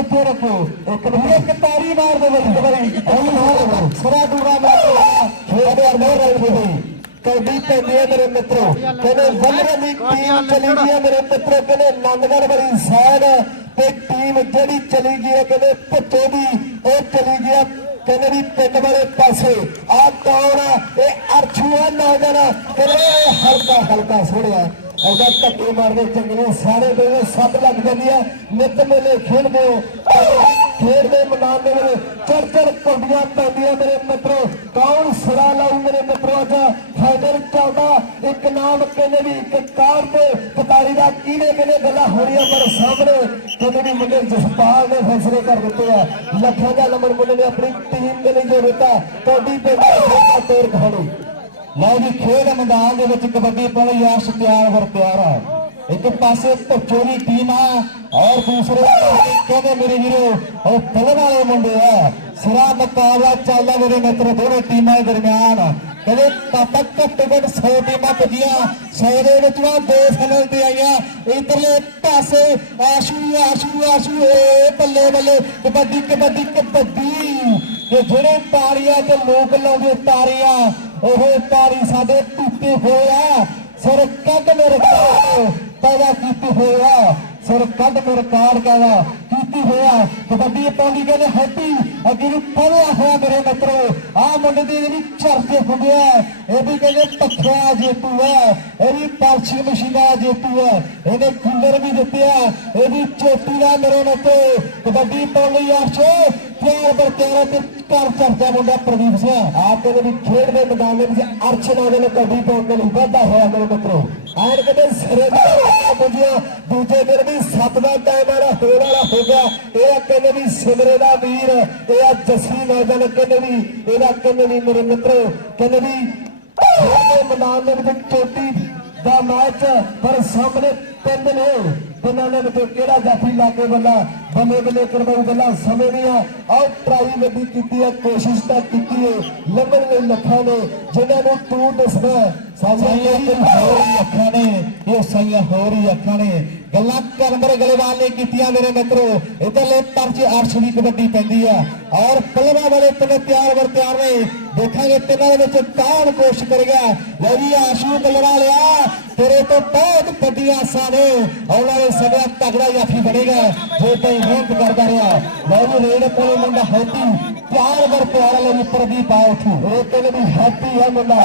ਇੱਥੇ ਰੱਖੋ। ਇੱਕ ਨੂੰ ਇੱਕ ਤਾਰੀ ਮਾਰ ਦੇ ਇੱਕ ਵਾਰੀ। ਮਾਰ ਦੇ ਸਰਾ ਦੂਰਾ ਮਾਰ ਯਾਰ ਨਹੀਂ ਰੱਖੋ ਪੈਂਦੀ ਹੈ ਮੇਰੇ ਮਿੱਤਰੋ। ਕਹਿੰਦੇ ਵੱਲਰੇ ਦੀ ਟੀਮ ਚਲੀ ਗਈ ਹੈ ਮੇਰੇ ਮਿੱਤਰੋ। ਕਹਿੰਦੇ ਨੰਦਗੜ ਵਾਲੀ ਸਾਈਡ ਤੇ ਟੀਮ ਜਿਹੜੀ ਚਲੀ ਗਈ ਹੈ ਕਹਿੰਦੇ ਭੁੱਟੋ ਦੀ ਉਹ ਚਲੀ ਗਈ ਹੈ। ਕਹਿੰਦੇ ਵੀ ਪਿੰਡ ਵਾਲੇ ਪਾਸੇ। ਆ ਕੌਣ? ਇਹ ਅਰਛੂਆ ਨੌਜਵਾਨ। ਕਹਿੰਦੇ ਹਲਕਾ ਹਲਕਾ ਸੋੜਿਆ ਉਹਦਾ ਧੱਕੇ ਮਾਰਦੇ ਚੰਗੇ ਸਾਰੇ ਦੇ ਸੱਟ ਲੱਗ ਜਾਂਦੀ ਹੈ ਨਿਤ ਮੇਲੇ ਖੇਡਦੇ ਹੋ। ਖੇਡਦੇ ਮੈਦਾਨ ਦੇ ਵਿੱਚ ਚੜ ਚੜ ਕੁੰਡੀਆਂ ਪੈਂਦੀਆਂ ਮੇਰੇ ਮਿੱਤਰੋ। ਕੌਣ ਸਿਰਾ ਲਾਉ ਮੇਰੇ ਮਿੱਤਰੋ ਅੱਜ? ਫਾਈਨਲ ਚੱਲਦਾ ਇੱਕ ਨਾਮ ਕਹਿੰਦੇ ਵੀ ਇੱਕ ਕਾਰ ਤੇ ਪਤਾਰੀ ਦਾ ਕਿਹਨੇ ਕਿਹਨੇ ਗੱਲਾਂ ਹੋਣੀਆਂ ਪਰ ਸਾਹਮਣੇ ਕਹਿੰਦੇ ਵੀ ਮੁੰਡੇ ਜਸਪਾਲ ਨੇ ਫੈਸਲੇ ਕਰ ਦਿੱਤੇ ਆ। ਲੱਖਾਂ ਦਾ ਨੰਬਰ ਮੁੰਡੇ ਨੇ ਆਪਣੀ ਟੀਮ ਦੇ ਲਈ ਜੋ ਦਿੱਤਾ। ਤੁਹਾਡੀ ਪਿੰਡ ਦਾ ਤੋਰ ਕਹਾਣੀ। ਲਓ ਜੀ, ਖੇਡ ਮੈਦਾਨ ਦੇ ਵਿੱਚ ਕਬੱਡੀ ਪਾਉਣ ਯਾਸ਼ ਤਿਆਰ ਵਰ ਤਿਆਰ ਇੱਕ ਪਾਸੇ ਭੁੱਚੋ ਦੀ ਟੀਮ ਆ ਔਰ ਦੂਸਰੇ ਪਾਸੇ ਕਹਿੰਦੇ ਮੇਰੇ ਵੀਰੋ, ਉਹ ਫਿਲਮ ਵਾਲੇ ਮੁੰਡੇ ਆ। ਸਿਰਾ ਮੁਕਾਬਲਾ ਚੱਲਦਾ ਮੇਰੇ ਮਿੱਤਰ, ਦੋਵੇਂ ਟੀਮਾਂ ਦੇ ਦਰਮਿਆਨ। ਕਹਿੰਦੇ ਪਾਪਾ ਘੱਟੋ ਘੱਟ 100 ਟੀਮਾਂ ਭੱਜੀਆਂ 100 ਦੇ ਵਿੱਚ ਵਾ ਦੋ ਫਾਈਨਲ ਤੇ ਆਈਆਂ। ਇਧਰਲੇ ਪਾਸੇ ਆਸ਼ੂ ਆਸ਼ੂ ਆਸ਼ੂ, ਏ ਬੱਲੇ ਬੱਲੇ। ਕਬੱਡੀ ਕਬੱਡੀ ਕਬੱਡੀ। ਤੇ ਜਿਹੜੇ ਤਾਰੀਆਂ ਤੇ ਲੋਕ ਲਾਉਂਦੇ ਤਾਰੀਆਂ ਉਹ ਤਾਰੀ ਸਾਡੇ ਟੁੱਟੇ ਹੋਏ ਸਿਰ ਕੱਢ ਮੇਰੇ ਕਾਲ ਪੈਦਾ ਕੀਤੀ ਹੋਇਆ। ਸਿਰ ਕੱਢ ਮੇਰੇ ਕਾਲ ਕਹਿੰਦਾ ਕੀਤੀ ਹੋਇਆ। ਕਬੱਡੀ ਪਾਉਂਦੀ ਕਹਿੰਦੇ ਹੈਪੀ ਅੱਗੇ ਨੂੰ ਪੜਿਆ ਹੋਇਆ ਮੇਰੇ ਮਿੱਤਰੋ। ਆ ਮੁੰਡੇ ਦੀ ਜਿਹੜੀ ਚਰਚੇ ਹੁੰਦੇ ਆ, ਇਹ ਵੀ ਕਹਿੰਦੇ ਪੱਖਿਆ ਜੇਤੂ ਹੈ ਇਹ ਵੀ ਪਾਲਸੀ ਮਸ਼ੀਨਾ ਜੇਤੂ ਹੈ ਇਹਨੇ ਕੂਲਰ ਵੀ ਦਿੱਤੇ ਆ। ਇਹ ਵੀ ਚੋਟੀ ਦਾ ਮੇਰੇ ਮਿੱਤਰੋ। ਕਬੱਡੀ ਪਾਉਂਦੀ ਆਸ਼ੋ ਪਿਆਰ ਬਰ ਪਿਆਰ ਤੇ ਘਰ ਚਰਚਾ ਮੁੰਡਾ ਪ੍ਰਦੀਪ ਸਿੰਘ ਆਪ ਕਹਿੰਦੇ ਵੀ ਖੇਡ ਦੇ ਮੈਦਾਨ ਦੇ ਵਿੱਚ ਅਰਸ਼ ਨਾਲ ਕਬੱਡੀ ਪਾਉਣ ਦੇ ਲਈ ਵਾਧਾ ਹੋਇਆ ਮੇਰੇ ਮਿੱਤਰੋ। ਐਨ ਕਹਿੰਦੇ ਸਿਰੇ ਦਾ ਪੁੱਜਿਆ। ਦੂਜੇ ਦਿਨ ਵੀ ਸੱਤ ਦਾ ਟਾਈਮ ਵਾਲਾ ਹੋਣ ਵਾਲਾ ਹੋ ਗਿਆ। ਇਹ ਆ ਕਹਿੰਦੇ ਵੀ ਸਿਮਰੇ ਦਾ ਵੀਰ, ਇਹ ਆ ਜੱਸੀ ਨੌਜਵਾਨ ਕਹਿੰਦੇ ਵੀ ਇਹਦਾ ਕਹਿੰਦੇ ਵੀ ਮੇਰੇ ਮਿੱਤਰੋ, ਕਹਿੰਦੇ ਵੀ ਮੈਦਾਨ ਦੇ ਵਿੱਚ ਚੋਟੀ ਦਾ ਮੈਚ ਪਰ ਸਾਹਮਣੇ ਪਿੰਡ ਨੇ। ਪਿੰਡਾਂ ਦੇ ਵਿੱਚੋਂ ਕਿਹੜਾ ਜਾਫੀ ਲਾਗੇ ਬੱਲਾ ਬੱਲੇ ਬੱਲੇ ਕਰਵਾਉ ਗੱਲਾਂ ਸਮੇਂ ਦੀਆਂ ਆਹ ਟਰਾਈ ਵੱਡੀ ਕੀਤੀ ਹੈ ਕੋਸ਼ਿਸ਼ ਤਾਂ ਕੀਤੀ ਹੈ ਲੱਭਣ ਲਈ ਲੱਖਾਂ ਨੇ ਜਿਨ੍ਹਾਂ ਨੂੰ ਤੂੰ ਦੱਸਦਾ ਸਾਈਆਂ ਤੇ ਹੋਰ ਹੀ ਅੱਖਾਂ ਨੇ ਇਹ ਸਾਈਆਂ ਹੋਰ ਹੀ ਅੱਖਾਂ ਨੇ। ਗੱਲਾਂ ਕਰਮਰ ਗਲੇਵਾਲ ਨੇ ਕੀਤੀਆਂ ਮੇਰੇ ਮਿੱਤਰੋ, ਇਧਰਲੇ ਪਰਚ ਅਰਸ਼ ਦੀ ਕਬੱਡੀ ਪੈਂਦੀ ਆ। ਔਰ ਪਲਵਾ ਵਾਲੇ ਤਿੰਨ ਤਿਆਰ ਵਰ ਤਿਆਰ ਨੇ। ਦੇਖਾਂਗੇ ਤਿੰਨਾਂ ਦੇ ਵਿੱਚ ਕੌਣ ਕੋਸ਼ਿਸ਼ ਕਰੇਗਾ। ਲਓ ਜੀ ਆਸ਼ੂ ਬਲਵਾ ਲਿਆ। ਤੇਰੇ ਤੋਂ ਬਹੁਤ ਵੱਡੀਆਂ ਆਸਾਂ ਨੇ। ਆਉਣ ਵਾਲੇ ਸਮੇਂ ਤਗੜਾ ਯਾਫੀ ਬਣੇਗਾ। ਜੇ ਤੇ ਮਿਹਨਤ ਕਰਦਾ ਰਿਹਾ। ਲਓ ਜੀ, ਰੇਡ ਕੋਲੇ ਮੁੰਡਾ ਹੈਪੀ। ਪਿਆਰ ਵਰ ਪਿਆਰ ਲਈ ਪ੍ਰਦੀਪ ਆ ਉਠੂ। ਇਹ ਕਹਿੰਦੇ ਵੀ ਹੈਪੀ ਹੈ ਮੁੰਡਾ।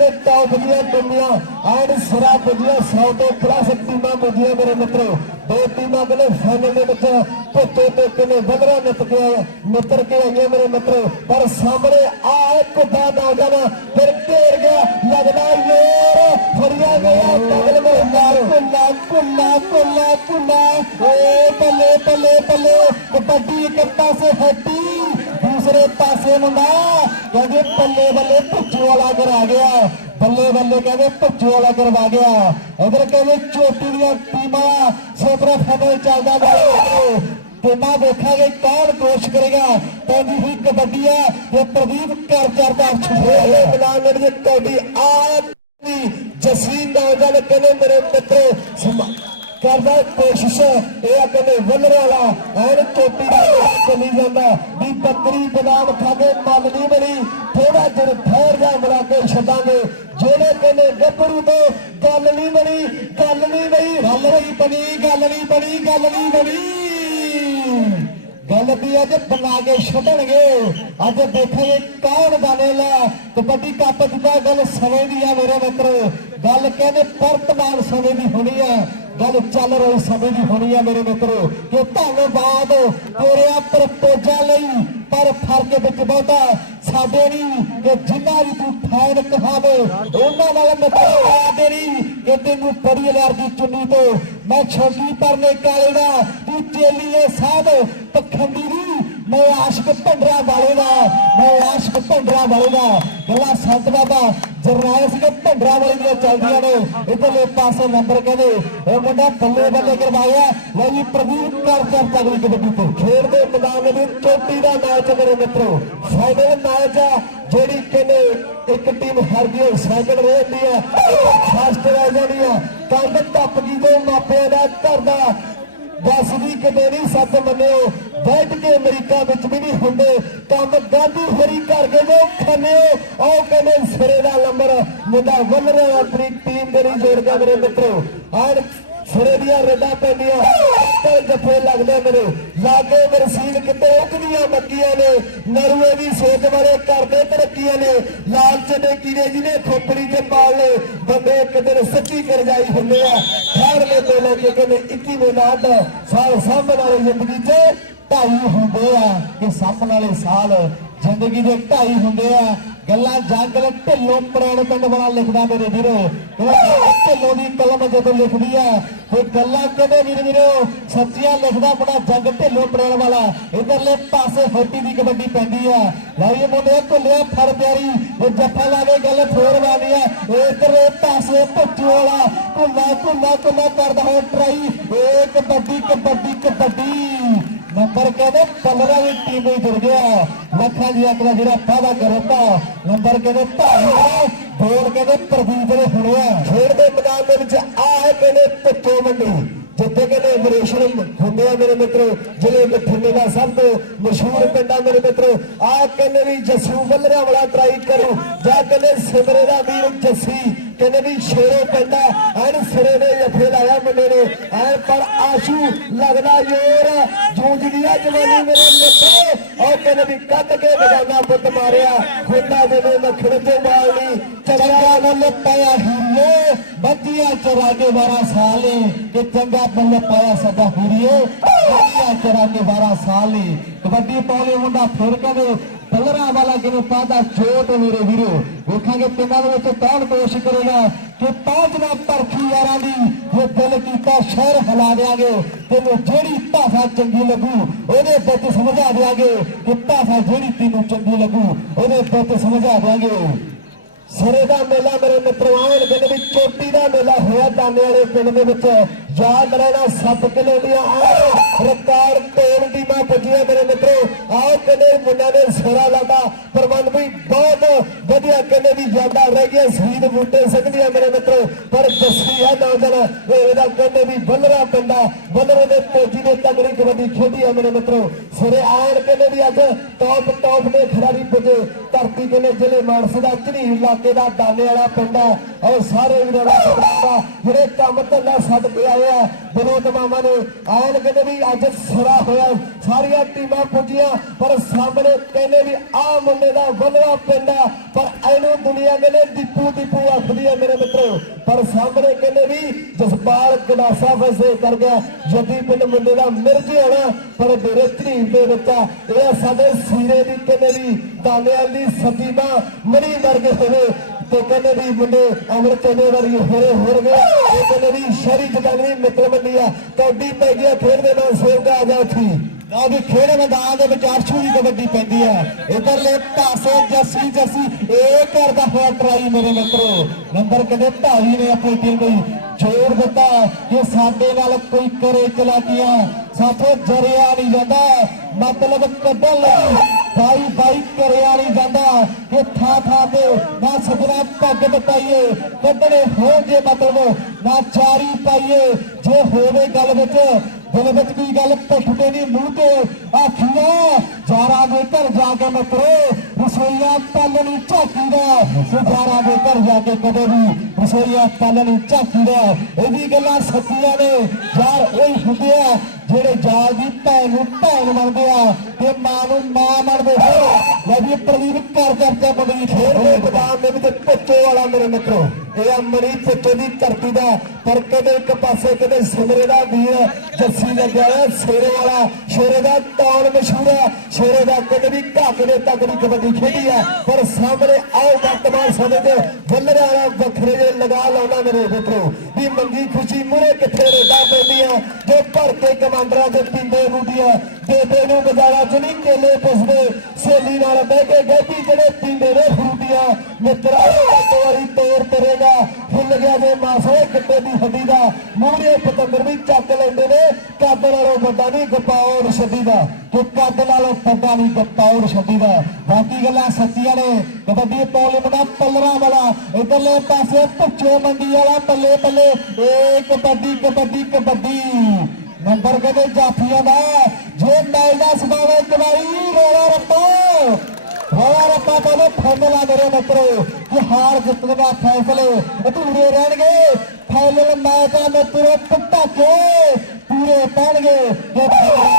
ਇਹ ਕਹਿੰਦੇ ਟੌਪ ਦੀਆਂ ਟੀਮਾਂ ਐਂਡ ਸਿਰਾ ਪੁੱਜੀਆਂ 100 ਤੋਂ ਪਲੱਸ ਟੀਮਾਂ ਪੁੱਜੀਆਂ ਮੇਰੇ ਮਿੱਤਰੋ ਦੋ ਟੀਮਾਂ ਕਹਿੰਦੇ ਫਾਈਨਲ ਦੇ ਵਿੱਚ ਪੁੱਤੇ ਤੇ ਕਿਨੇ ਵਧਰਾ ਨਿਤ ਕੇ ਆਏ ਮਿੱਤਰ ਕੇ ਆਈਆਂ ਮੇਰੇ ਮਿੱਤਰੋ ਪਰ ਸਾਹਮਣੇ ਆ ਇੱਕ ਦਾ ਨੌਜਵਾਨ ਫਿਰ ਘੇਰ ਗਿਆ ਲੱਗਦਾ ਯਾਰ ਫੜਿਆ ਗਿਆ ਪਗਲ ਮਰਦਾਰ ਕੁੱਲਾ ਕੁੱਲਾ ਕੁੱਲਾ ਕੁੱਲਾ ਏ ਬੱਲੇ ਬੱਲੇ ਬੱਲੇ ਕਬੱਡੀ ਇੱਕ ਪਾਸੇ ਹੱਟੀ ਦੂਸਰੇ ਪਾਸੇ ਮੁੰਡਾ ਕਹਿੰਦੇ ਬੱਲੇ ਬੱਲੇ ਭੁੱਜੂ ਵਾਲਾ ਘਰ ਗਿਆ। ਬੱਲੇ ਬੱਲੇ ਕਹਿੰਦੇ ਭੁੱਜੂ ਵਾਲਾ ਕਰਵਾ ਗਿਆ। ਇਧਰ ਕਹਿੰਦੇ ਚੋਟੀ ਦੀਆਂ ਟੀਮਾਂ ਸੇਪਰਾ ਫਾਈਨਲ ਚੱਲਦਾ ਬਾਈ ਟੀਮਾਂ ਦੇਖਾਂਗੇ ਕੌਣ ਕੋਸ਼ਿਸ਼ ਕਰੇਗਾ। ਕਹਿੰਦੀ ਹੀ ਕਬੱਡੀ ਹੈ ਇਹ ਪ੍ਰਦੀਪ ਘਰ ਚਰਦਾ ਛੁਪੇ ਮੈਦਾਨ ਦੇ ਵਿੱਚ ਕਬੱਡੀ ਆ ਜਸੀਨ ਨੌਜਵਾਨ ਕਹਿੰਦੇ ਮੇਰੇ ਮਿੱਤਰੋ ਕਰਦਾ ਕੋਸ਼ਿਸ਼। ਇਹ ਆ ਕਹਿੰਦੇ ਵੱਲਰ ਵਾਲਾ ਐਨ ਚੋਟੀ ਦਾ ਚਲੀ ਜਾਂਦਾ। ਵੀ ਬੱਕਰੀ ਬਦਾਮ ਖਾ ਕੇ ਨਹੀਂ ਬਣੀ। ਥੋੜਾ ਜਿਹਾ ਠਹਿਰ ਜਾ, ਮਿਲਾ ਕੇ ਛੱਡਾਂਗੇ। ਜਿਹੜੇ ਕਹਿੰਦੇ ਗੱਭਰੂ ਤੋਂ ਗੱਲ ਨਹੀਂ ਬਣੀ, ਗੱਲ ਨਹੀਂ ਬਣੀ, ਗੱਲ ਨਹੀਂ ਬਣੀ, ਗੱਲ ਨਹੀਂ ਬਣੀ, ਗੱਲ ਨਹੀਂ ਬਣੀ। ਗੱਲ ਵੀ ਅੱਜ ਬਣਾ ਕੇ ਛੱਡਣਗੇ। ਅੱਜ ਦੇਖਾਂਗੇ ਕੌਣ ਲੈ। ਕਬੱਡੀ ਕੱਪ ਜਿੱਦਾਂ ਗੱਲ ਸਮੇਂ ਦੀ ਆ ਮੇਰੇ ਮਿੱਤਰ। ਗੱਲ ਕਹਿੰਦੇ ਪਰਤਮਾਨ ਸਮੇਂ ਦੀ ਹੋਣੀ ਆ। ਗੱਲ ਚੱਲ ਰਹੀ ਸਮੇਂ ਦੀ ਹੋਣੀ ਆ ਮੇਰੇ ਮਿੱਤਰੋ, ਕਿ ਧੰਨਵਾਦ ਤੇਰੇ ਪ੍ਰਪੋਜ਼ਲ ਲਈ, ਪਰ ਫ਼ਰਕ ਵਿੱਚ ਬਹੁਤਾ ਸਾਡੇ ਨਹੀਂ, ਕਿ ਜਿੰਨਾ ਵੀ ਤੂੰ ਫੈਨ ਕਹਾਵੇ, ਉਹਨਾਂ ਨਾਲ ਮਿੱਤਰ ਤੇਰੀ ਕਿ ਤੈਨੂੰ ਬੜੀ ਅਲਰਜੀ ਚੁੰਨੀ ਤੋਂ। ਮੈਂ ਛੋਟੀ ਪਰਨੇ ਕਾਲੇ ਦਾ, ਤੂੰ ਚੇਲੀਏ ਸਾਧ ਪਖੰਡੀ ਮੈਂ ਆਸ਼ਕ ਭੰਡਰਾ ਵਾਲੇ ਦਾ, ਮੈਂ ਆਸ਼ਕ ਭੰਡਰਾ ਵਾਲੇ ਦਾ। ਗੱਲਾਂ ਸੰਤ ਬਾਬਾ ਜਰਨੈਲ ਸਿੰਘ ਭੰਡਰਾ ਵਾਲੇ ਦੀਆਂ ਚੱਲਦੀਆਂ ਨੇ। ਇਧਰਲੇ ਪਾਸੇ ਨੰਬਰ ਕਹਿੰਦੇ, ਇਹ ਮੁੰਡਾ ਬੱਲੇ ਬੱਲੇ ਕਰਵਾਇਆ। ਲੈ ਜੀ, ਪ੍ਰਦੀਪ ਕਰ ਕਰ ਤਗੜੀ ਕਬੱਡੀ ਤੋਂ ਖੇਡ ਦੇ ਮੈਦਾਨ ਦੇ ਵਿੱਚ ਚੋਟੀ ਦਾ ਮੈਚ ਮੇਰੇ ਮਿੱਤਰੋ। ਫਾਈਨਲ ਮੈਚ ਆ, ਜਿਹੜੀ ਕਹਿੰਦੇ ਇੱਕ ਟੀਮ ਹਾਰ ਹੈ ਸੈਕਿੰਡ ਰਹਿੰਦੀ ਆ। ਫਸਟ ਰਹਿ ਜਾਂਦੀ ਹੈ ਕੰਧ ਟੱਪ ਗਈ ਤੇ ਮਾਪਿਆਂ ਦਾ ਘਰ ਦਾ ਦੱਸ ਦੀ ਕਿਤੇ ਨਹੀਂ ਸੱਤ ਮੰਨਿਓ, ਬੈਠ ਕੇ ਅਮਰੀਕਾ ਵਿੱਚ ਵੀ ਨਹੀਂ ਹੁੰਦੇ ਕੰਮ ਗਾਂਧੀ ਹਰੀ ਕਰਕੇ ਜੋ ਖੰਨਿਓ, ਉਹ ਕਹਿੰਦੇ ਸਿਰੇ ਦਾ ਲੰਬਰ, ਮੁੰਡਾ ਵੱਲ ਰਿਹਾ ਆਪਣੀ ਟੀਮ ਦੇ ਲਈ ਜੋੜਦਾ ਮੇਰੇ ਮਿੱਤਰੋ। ਆਣ ਸਿਰੇ ਦੀਆਂ ਰੇਡਾਂ ਪੈਂਦੀਆਂ। ਤੇ ਜੱਫੇ ਲੱਗਦੇ ਮੇਰੇ। ਲਾਗੇ ਮਰਸੀਨ ਕਿਤੇ ਉਗਦੀਆਂ ਮੱਕੀਆਂ ਨੇ। ਨਰੂਏ ਦੀ ਸੋਚ ਵਾਲੇ ਕਰਦੇ ਤਰੱਕੀਆਂ ਨੇ। ਲਾਲਚ ਦੇ ਕੀੜੇ ਜਿਹਨੇ ਖੋਪੜੀ ਚ ਪਾਲ ਲਏ, ਬੰਦੇ ਇੱਕ ਦਿਨ ਸੱਚੀ ਕਰਜਾਈ ਹੁੰਦੇ ਆ। ਖਾੜਵੇਂ ਤੋਂ ਲੈ ਕੇ ਕਹਿੰਦੇ 21 ਨਾਟ ਸਾਲ ਸਾਹਮਣੇ ਵਾਲੀ ਜ਼ਿੰਦਗੀ 'ਚ ਢਾਈ ਹੁੰਦੇ ਆ। ਕਿ ਸਾਹਮਣੇ ਵਾਲੇ ਸਾਲ ਜ਼ਿੰਦਗੀ ਦੇ ਢਾਈ ਹੁੰਦੇ ਆ। ਗੱਲਾਂ ਜੰਗਲ ਢਿੱਲੋਂ ਪ੍ਰੇਣ ਪਿੰਡ ਵਾਲਾ ਲਿਖਦਾ ਮੇਰੇ ਵੀਰੋ। ਢਿੱਲੋਂ ਦੀ ਕਲਮ ਜਦੋਂ ਲਿਖਦੀ ਆ ਤੇ ਗੱਲਾਂ ਕਦੇ ਵੀਰ ਵੀਰੋ ਸੱਚੀਆਂ ਲਿਖਦਾ ਆਪਣਾ ਜੰਗ ਢਿੱਲੋਂ ਪ੍ਰੇਣ ਵਾਲਾ। ਇਧਰਲੇ ਪਾਸੇ ਫੱਟੀ ਦੀ ਕਬੱਡੀ ਪੈਂਦੀ ਆ। ਲਾਈਏ ਮੁੰਡੇ ਭੁੱਲਿਆ ਫਰ ਪਿਆਰੀ ਇਹ ਜੱਫਾ ਲਾਵੇ ਗੱਲ ਫੋਰ ਵਾਲੀ ਆ। ਇਧਰਲੇ ਪਾਸੇ ਭੁੱਚੂ ਵਾਲਾ, ਘੁੰਮਾ ਘੁੰਮਾ ਘੁੰਮਾ ਕਰਦਾ ਹੋਇਆ ਟਰਾਈ। ਇਹ ਕਬੱਡੀ ਕਬੱਡੀ ਕਬੱਡੀ। ਨੰਬਰ ਕਹਿੰਦੇ ਪੱਲਰਾ ਦੀ ਟੀਮ ਵਿੱਚ ਜੁੜ ਗਿਆ। ਲੱਖਾਂ ਦੀ ਅੱਗ ਜਿਹੜਾ ਵਾਅਦਾ ਕਰਤਾ ਨੰਬਰ ਕਹਿੰਦੇ ਭਾਈ ਬੋਲ ਕਹਿੰਦੇ ਪ੍ਰਦੀਪ ਦੇ ਹੁਣਿਆ ਖੇਡ ਦੇ ਮੈਦਾਨ ਦੇ ਵਿੱਚ ਆ ਕਹਿੰਦੇ ਪੁੱਤੋ ਮੰਡੀ, ਜਿੱਥੇ ਕਹਿੰਦੇ ਅਮਰੇਸ਼ਰਮ ਹੁੰਦੇ ਆ ਮੇਰੇ ਮਿੱਤਰੋ, ਜ਼ਿਲ੍ਹੇ ਬਠਿੰਡੇ ਦਾ ਸਭ ਤੋਂ ਮਸ਼ਹੂਰ ਪਿੰਡ ਆ ਮੇਰੇ ਮਿੱਤਰੋ। ਆ ਕਹਿੰਦੇ ਵੀ ਜੱਸੂ ਬੱਲਰਿਆਂ ਵਾਲਾ ਟਰਾਈ ਕਰੋ, ਜਾਂ ਕਹਿੰਦੇ ਸਿਮਰੇ ਦਾ ਵੀਰ ਜੱਸੀ ਕਹਿੰਦੇ ਵੀ ਸ਼ੇਰੋ ਪੈਂਦਾ, ਐਨ ਸਿਰੇ ਨੇ ਜੱਫੇ ਲਾਇਆ ਮੁੰਡੇ ਨੇ। ਐਨ ਪਰ ਆਸ਼ੂ ਲੱਗਦਾ ਜ਼ੋਰ। ਜੂਝਦੀ ਜਵਾਨੀ ਮੇਰੇ ਮਿੱਤਰੋ, ਉਹ ਕਹਿੰਦੇ ਵੀ ਕੱਟ ਕੇ ਬਜਾਨਾ ਪੁੱਤ ਮਾਰਿਆ। ਖੁੰਡਾ ਦੇ ਨਖੜ ਤੇ ਮਾਰਨੀ ਚੰਗਾ ਮੁੱਲ ਪਾਇਆ ਹੀਰੇ। ਬੱਤੀਆਂ ਚਰਾਗੇ 12 ਸਾਲੇ ਕਿ ਚੰਗਾ ਮੁੱਲ ਪਾਇਆ ਸਦਾ ਹੀਰੇ। ਬੱਤੀਆਂ ਚਰਾਗੇ 12 ਸਾਲੇ ਕਬੱਡੀ ਪਾਉਲੇ ਮੁੰਡਾ ਫਿਰ ਕਦੇ ਪੱਲਰਾਂ ਵਾਲਾ ਕਿਨੂੰ ਪਾਦਾ ਚੋਟ ਮੇਰੇ ਵੀਰੋ। ਵੇਖਾਂਗੇ ਪਿੰਡਾਂ ਦੇ ਵਿੱਚ ਕੌਣ ਕੋਸ਼ਿਸ਼ ਕਰੇਗਾ ਕਿ ਪਹੁੰਚ ਪਰਖੀ ਯਾਰਾਂ ਦੀ ਜੇ ਦਿਲ ਕੀਤਾ ਸ਼ਹਿਰ ਹਿਲਾ ਦੇਾਂਗੇ ਤੈਨੂੰ ਜਿਹੜੀ ਭਾਸ਼ਾ ਚੰਗੀ ਲੱਗੂ, ਉਹਦੇ ਵਿੱਚ ਸਮਝਾ ਦੇਾਂਗੇ ਕਿ ਭਾਸ਼ਾ ਜਿਹੜੀ ਤੈਨੂੰ ਚੰਗੀ ਲੱਗੂ, ਉਹਦੇ ਵਿੱਚ ਸਮਝਾ ਦੇਾਂਗੇ ਸਿਰੇ ਦਾ ਮੇਲਾ ਮੇਰੇ ਮਿੱਤਰਵਾਨ ਪਿੰਡ ਵਿੱਚ ਚੋਟੀ ਦਾ ਮੇਲਾ ਹੋਇਆ, ਦਾਨੇ ਵਾਲੇ ਪਿੰਡ ਦੇ ਵਿੱਚ। ਯਾਦ ਰਹਿਣਾ 7 ਕਿਲੋ ਦੀਆਂ ਆਹ ਰਿਕਾਰਡ ਤੋੜ ਦੀ ਮਾਂ ਪੁੱਜੀਆਂ ਮੇਰੇ ਮਿੱਤਰੋ। ਆਓ ਕਹਿੰਦੇ ਮੁੰਡਿਆਂ ਨੇ ਸਿਰਾ ਲਾਦਾ ਪ੍ਰਬੰਧ ਵੀ ਬਹੁਤ ਵਧੀਆ ਕਹਿੰਦੇ ਵੀ ਜਾਂਦਾ ਰਹਿ ਗਿਆ ਸ਼ਹੀਦ ਬੂਟੇ ਸਿੰਘ ਦੀਆਂ ਮੇਰੇ ਮਿੱਤਰੋ। ਪਰ ਦੱਸੀ ਆ ਨੌਜਵਾਨ ਇਹਦਾ ਕਹਿੰਦੇ ਵੀ ਬੱਲਰਾ ਪਿੰਡਾ ਬੱਲਰੇ ਦੇ ਪੋਜੀ ਦੇ ਤਗੜੀ ਕਬੱਡੀ ਖੇਡੀ ਹੈ ਮੇਰੇ ਮਿੱਤਰੋ। ਸਿਰੇ ਆਣ ਕਹਿੰਦੇ ਵੀ ਅੱਜ ਟੌਪ ਟੌਪ ਦੇ ਖਿਡਾਰੀ ਪੁੱਜੇ। ਧਰਤੀ ਕਹਿੰਦੇ ਜ਼ਿਲ੍ਹੇ ਮਾਨਸਾ ਦਾ ਝਨੀਰ ਇਲਾਕੇ ਦਾ ਦਾਨੇ ਵਾਲਾ ਪਿੰਡ ਹੈ ਔਰ ਸਾਰੇ ਵੀਰਾਂ ਦਾ ਜਿਹੜੇ ਕੰਮ ਧੰਦਾ ਛੱਡ ਕੇ ਆਏ ਆ ਵਿਨੋਦ ਮਾਮਾ ਨੇ ਆਣ ਕਹਿੰਦੇ ਵੀ ਅੱਜ ਸਿਰਾ ਹੋਇਆ। ਸਾਰੀਆਂ ਟੀਮਾਂ ਪੁੱਜੀਆਂ, ਪਰ ਸਾਹਮਣੇ ਕਹਿੰਦੇ ਵੀ ਆ ਮੁੰਡੇ ਦਾ ਵੱਲਵਾ ਪਿੰਡ ਆ। ਪਰ ਇਹਨੂੰ ਦੁਨੀਆ ਕਹਿੰਦੇ ਦੀਪੂ ਦੀਪੂ ਆਖਦੀ ਆ ਮੇਰੇ ਮਿੱਤਰੋ। ਪਰ ਸਾਹਮਣੇ ਕਹਿੰਦੇ ਵੀ ਜਸਪਾਲ ਗਨਾਸਾ ਫਸੇ ਕਰ ਗਿਆ। ਜੱਦੀ ਪਿੰਡ ਮੁੰਡੇ ਦਾ ਮਿਰਜ ਹੋਣਾ ਪਰ ਮੇਰੇ ਧੀ ਦੇ ਬੱਚਾ ਇਹ ਸਾਡੇ ਸੀਰੇ ਦੀ ਕਹਿੰਦੇ ਵੀ ਦਾਨਿਆਂ ਦੀ ਸਤੀ ਮਰੀ ਵਰਗੇ ਹੋਵੇ ਤੇ ਕਹਿੰਦੇ ਵੀ ਮੁੰਡੇ ਅਮਰ ਚੰਨੇ ਵਾਲੀ ਹੋਰੇ ਹੋਰ ਗਿਆ ਇਹ ਕਹਿੰਦੇ ਵੀ ਸ਼ਰੀ ਜਗਾਨੀ ਮਿੱਤਰ ਮੰਡੀ ਆ। ਕੌਡੀ ਪੈ ਗਿਆ ਖੇਡ ਦੇ ਨਾਲ ਸੇਵਕਾ ਆ ਜਾ ਉੱਠੀ ਨਾ ਵੀ ਖੇਡ ਮੈਦਾਨ ਦੇ ਵਿੱਚ ਅਰਸ਼ੂ ਦੀ ਕਬੱਡੀ ਪੈਂਦੀ ਆ। ਇਧਰਲੇ ਪਾਸੇ ਜੱਸੀ ਜੱਸੀ, ਇਹ ਕਰਦਾ ਹੋਇਆ ਟਰਾਈ ਮੇਰੇ ਮਿੱਤਰੋ। ਨੰਬਰ ਕਹਿੰਦੇ ਢਾਈ ਨੇ ਆਪਣੀ ਟੀਮ ਲਈ। ਜੋਰ ਦਿੱਤਾ ਕਿ ਸਾਡੇ ਨਾਲ ਕੋਈ ਕਰੇ ਚਲਾਤੀਆਂ ਸਾਥੋਂ ਜਰਿਆ ਨਹੀਂ ਜਾਂਦਾ। ਮਤਲਬ ਕੱਢਣ ਲਈ ਬਾਈ ਬਾਈ ਕਰਿਆ ਨਹੀਂ ਜਾਂਦਾ। ਕਿ ਥਾ ਥਾ ਤੇ ਨਾ ਸਜਣਾ ਪੱਗ ਬਟਾਈਏ ਕੱਢਣੇ ਹੋ ਜੇ ਮਤਲਬ, ਨਾ ਚਾਰੀ ਪਾਈਏ। ਜੇ ਹੋਵੇ ਗੱਲ ਵਿੱਚ, ਦਿਲ ਵਿੱਚ ਕੋਈ ਗੱਲ ਪੁੱਠ ਨਹੀਂ ਮੂੰਹ ਤੇ। ਆਖੀਆਂ ਜਾਰਾ ਦੇ ਘਰ ਜਾ ਕੇ ਮਿੱਤਰੋ ਰਸੋਈਆ ਪੱਲ ਨਹੀਂ ਝਾਕੀਦਾ। ਜਾਰਾ ਦੇ ਘਰ ਜਾ ਕੇ ਕਦੇ ਵੀ ਰਸੋਈਆ ਪੱਲ ਨਹੀਂ ਝਾਕੀਦਾ। ਇਹਦੀ ਗੱਲਾਂ ਸੱਚੀਆਂ ਨੇ। ਯਾਰ, ਉਹੀ ਹੁੰਦੇ ਆ। ਜਿਹੜੇ ਜਾਲ ਦੀ ਭੈਣ ਨੂੰ ਭੈਣ ਮੰਨਦੇ ਆ ਤੇ ਮਾਂ ਨੂੰ ਮਾਂ ਮੰਨਦੇ ਹੋ। ਲੈ ਵੀ ਪ੍ਰਦੀਪ ਕਰ ਕਰਤੇ ਬੰਦਗੀ ਖੇਡ ਦੇ ਮੈਦਾਨ ਦੇ ਵਿੱਚ ਪੁੱਚੋ ਵਾਲਾ ਮੇਰੇ ਮਿੱਤਰੋ ਇਹ ਆ ਮਰੀ ਪੁੱਚੋ ਦੀ ਧਰਤੀ ਦਾ ਪਰ ਕਦੇ ਇੱਕ ਪਾਸੇ ਕਦੇ ਸਿਮਰੇ ਦਾ ਵੀਰ ਜੱਸੀ ਲੱਗਿਆ ਹੋਇਆ ਸ਼ੇਰੇ ਵਾਲਾ ਸ਼ੇਰੇ ਦਾ ਟੌਣ ਮਸ਼ਹੂਰ ਆ ਸ਼ੇਰੇ ਦਾ ਕਦੇ ਵੀ ਘਾਕ ਦੇ ਤਗੜੀ ਕਬੱਡੀ ਖੇਡੀ ਆ ਪਰ ਸਾਹਮਣੇ ਆਓ ਵਰਤਮਾਨ ਸਮੇਂ ਦੇ ਬੱਲਰੇ ਵਾਲਾ ਵੱਖਰੇ ਲਗਾ ਲਾਉਣਾ ਮੇਰੇ ਮਿੱਤਰੋ। ਵੀ ਮੰਗੀ ਖੁਸ਼ੀ ਮੂਰੇ ਕਿੱਥੇ ਰੇਡਾ ਪੈਂਦੀਆਂ ਜੋ ਭਰ ਕੇ ਕਮਾਂਡਰਾਂ ਦੇ ਪਿੰਡੇ ਮੁੰਡੀਆਂ ਬੇਬੇ ਨੂੰ ਬਾਜ਼ਾਰਾਂ ਚ ਨਹੀਂ ਕੇਲੇ ਪੁੱਛਦੇ ਸੇਲੀ ਨਾਲ ਬਹਿ ਕੇ ਗਹਿਤੀ ਜਿਹੜੇ ਪਿੰਡੇ ਨੇ ਫਰੂਟੀਆਂ ਮਿੱਤਰਾ ਇੱਕ ਵਾਰੀ ਤੋਰ ਤਰੇਗਾ। ਫੁੱਲ ਗਿਆ ਜੇ ਮਾਸੋ ਕਿੱਤੇ ਦੀ ਹੱਡੀ ਦਾ। ਮੂਹਰੇ ਪਤੰਦਰ ਵੀ ਚੱਕ ਲੈਂਦੇ ਨੇ। ਕੱਦ ਨਾਲੋਂ ਵੱਡਾ ਨਹੀਂ ਗਪਾਉਰ ਛੱਡੀ ਦਾ। ਕਿ ਕੱਦ ਨਾਲੋਂ ਵੱਡਾ ਨਹੀਂ ਗਪਾਉਰ ਛੱਡੀ ਦਾ। ਬਾਕੀ ਗੱਲਾਂ ਸੱਚੀਆਂ ਨੇ। ਕਬੱਡੀ ਪੌਲਿਮ ਦਾ ਪੱਲਰਾਂ ਵਾਲਾ, ਇਧਰਲੇ ਪਾਸੇ ਭੁੱਚੋ ਮੰਡੀ ਵਾਲਾ ਬੱਲੇ ਬੱਲੇ ਏ ਕਬੱਡੀ ਕਬੱਡੀ ਕਬੱਡੀ। ਨੰਬਰ ਕਹਿੰਦੇ ਜਾਫੀਆਂ ਦਾ। ਜੇ ਮੈਚ ਦਾ ਸਮਾਵੇ ਰੋਲਾ ਰੱਪਾ। ਰੋਲਾ ਰੱਪਾ ਬੋਲੇ ਫਾਈਨਲ ਮੇਰੇ ਮਿੱਤਰੋ ਕਿ ਹਾਰ ਜਿੱਤ ਦਾ ਫੈਸਲੇ। ਅਧੂਰੇ ਰਹਿਣਗੇ। ਫਾਈਨਲ ਮੈਚ ਆ ਮਿੱਤਰੋ ਪਟਾਕੇ। ਪੂਰੇ ਪੈਣਗੇ। ਜੇ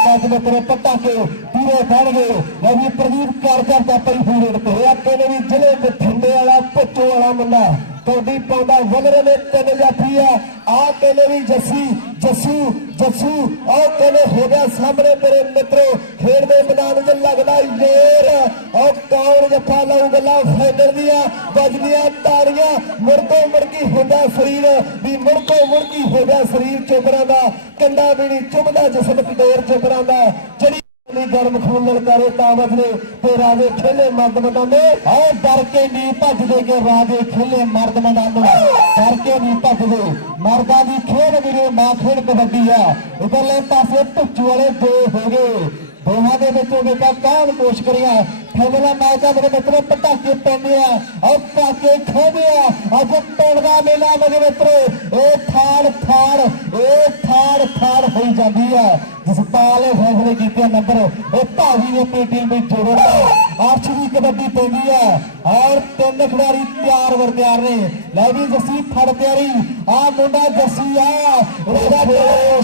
ਮੈਚ ਮਿੱਤਰੋ ਪਟਾਕੇ। ਪੂਰੇ ਪੈਣਗੇ। ਲੈ ਪ੍ਰਦੀਪ ਕਰ ਕਰਦਾ ਪਈ ਫੂਰੇਟ ਤੇ। ਆਪੇ ਨੇ ਵੀ ਜ਼ਿਲ੍ਹੇ ਬਠਿੰਡੇ ਵਾਲਾ ਪੱਚੋ ਵਾਲਾ ਮੁੰਡਾ। ਕੌਡੀ ਪਾਉਂਦਾ ਵਗਰੇ ਨੇ ਤਿੰਨ ਜਾਫੀ ਆ ਆ ਕਹਿੰਦੇ ਵੀ ਜੱਸੀ ਜੱਸੂ ਜੱਸੂ ਉਹ ਕਹਿੰਦੇ ਹੋ ਸਾਹਮਣੇ ਮੇਰੇ ਮਿੱਤਰੋ, ਖੇਡ ਦੇ ਮੈਦਾਨ 'ਚ ਲੱਗਦਾ ਯੇਰ ਉਹ ਕੌਣ ਜੱਫਾ ਲਾਉ ਗੱਲਾਂ ਫਾਈਨਲ ਦੀਆਂ ਵੱਜਦੀਆਂ ਤਾੜੀਆਂ। ਮੁੜ ਤੋਂ ਮੁੜ ਕੀ ਹੁੰਦਾ ਸਰੀਰ ਵੀ ਮੁੜ ਤੋਂ ਮੁੜ ਕੀ ਹੋ ਗਿਆ ਸਰੀਰ ਚੋਬਰਾਂ ਦਾ। ਕੰਡਾ ਵੀ ਨਹੀਂ ਚੁੱਭਦਾ ਜਿਸਮ ਕਟੋਰ ਚੋਬਰਾਂ ਦਾ। ਜਿਹੜੀ ਨੀ ਗਰਮ ਖੂਨ ਲਲਕਾਰੇ ਤਾਵਤ ਨੇ ਤੇ ਰਾਜੇ ਖੇਲੇ ਮਰਦ ਮੈਦਾਨੇ ਆਓ ਡਰ ਕੇ ਨਹੀਂ ਭੱਜਦੇ ਕਿ ਰਾਜੇ ਖੇਲੇ ਮਰਦ ਮੈਦਾਨੋਂ ਡਰ ਕੇ ਨਹੀਂ ਭੱਜਦੇ। ਮਰਦਾਂ ਦੀ ਖੇਡ ਵੀਰੇ, ਮਾਂ ਖੇਡ ਕਬੱਡੀ ਆ। ਇਧਰਲੇ ਪਾਸੇ ਭੁੱਚੂ ਵਾਲੇ ਦੋ ਹੋ ਦੋਹਾਂ ਦੇ ਵਿੱਚੋਂ ਬੇਟਾ ਕੌਣ ਕੋਸ਼ ਕਰਿਆ ਫੈਸਲਾ ਮੈਚ ਆ ਮੇਰੇ ਮਿੱਤਰੋ ਪਟਾਕੇ ਪੈਂਦੇ ਆ। ਉਹ ਪਟਾਕੇ ਖੋਦੇ ਆ। ਅੱਜ ਪਿੰਡ ਦਾ ਮੇਲਾ ਮੇਰੇ ਮਿੱਤਰੋ। ਇਹ ਥਾਲ ਥਾੜ ਇਹ ਥਾੜ ਥਾੜ ਹੋਈ ਜਾਂਦੀ ਆ। ਜਸਪਾਲ ਨੇ ਫੈਸਲੇ ਕੀਤੇ ਨੰਬਰ। ਇਹ ਭਾਵੀ ਨੇ ਆਪਣੀ ਟੀਮ ਵਿੱਚ ਜੋੜਨ ਦਾ ਆਰਚ ਦੀ ਕਬੱਡੀ ਪੈਂਦੀ ਆ ਔਰ ਤਿੰਨ ਖਿਡਾਰੀ ਤਿਆਰ ਵਰ ਤਿਆਰ ਨੇ। ਲੈ ਵੀ ਜੱਸੀ ਫੜ ਤਿਆਰੀ। ਆ ਮੁੰਡਾ ਜੱਸੀ ਆ। ਇਹਦਾ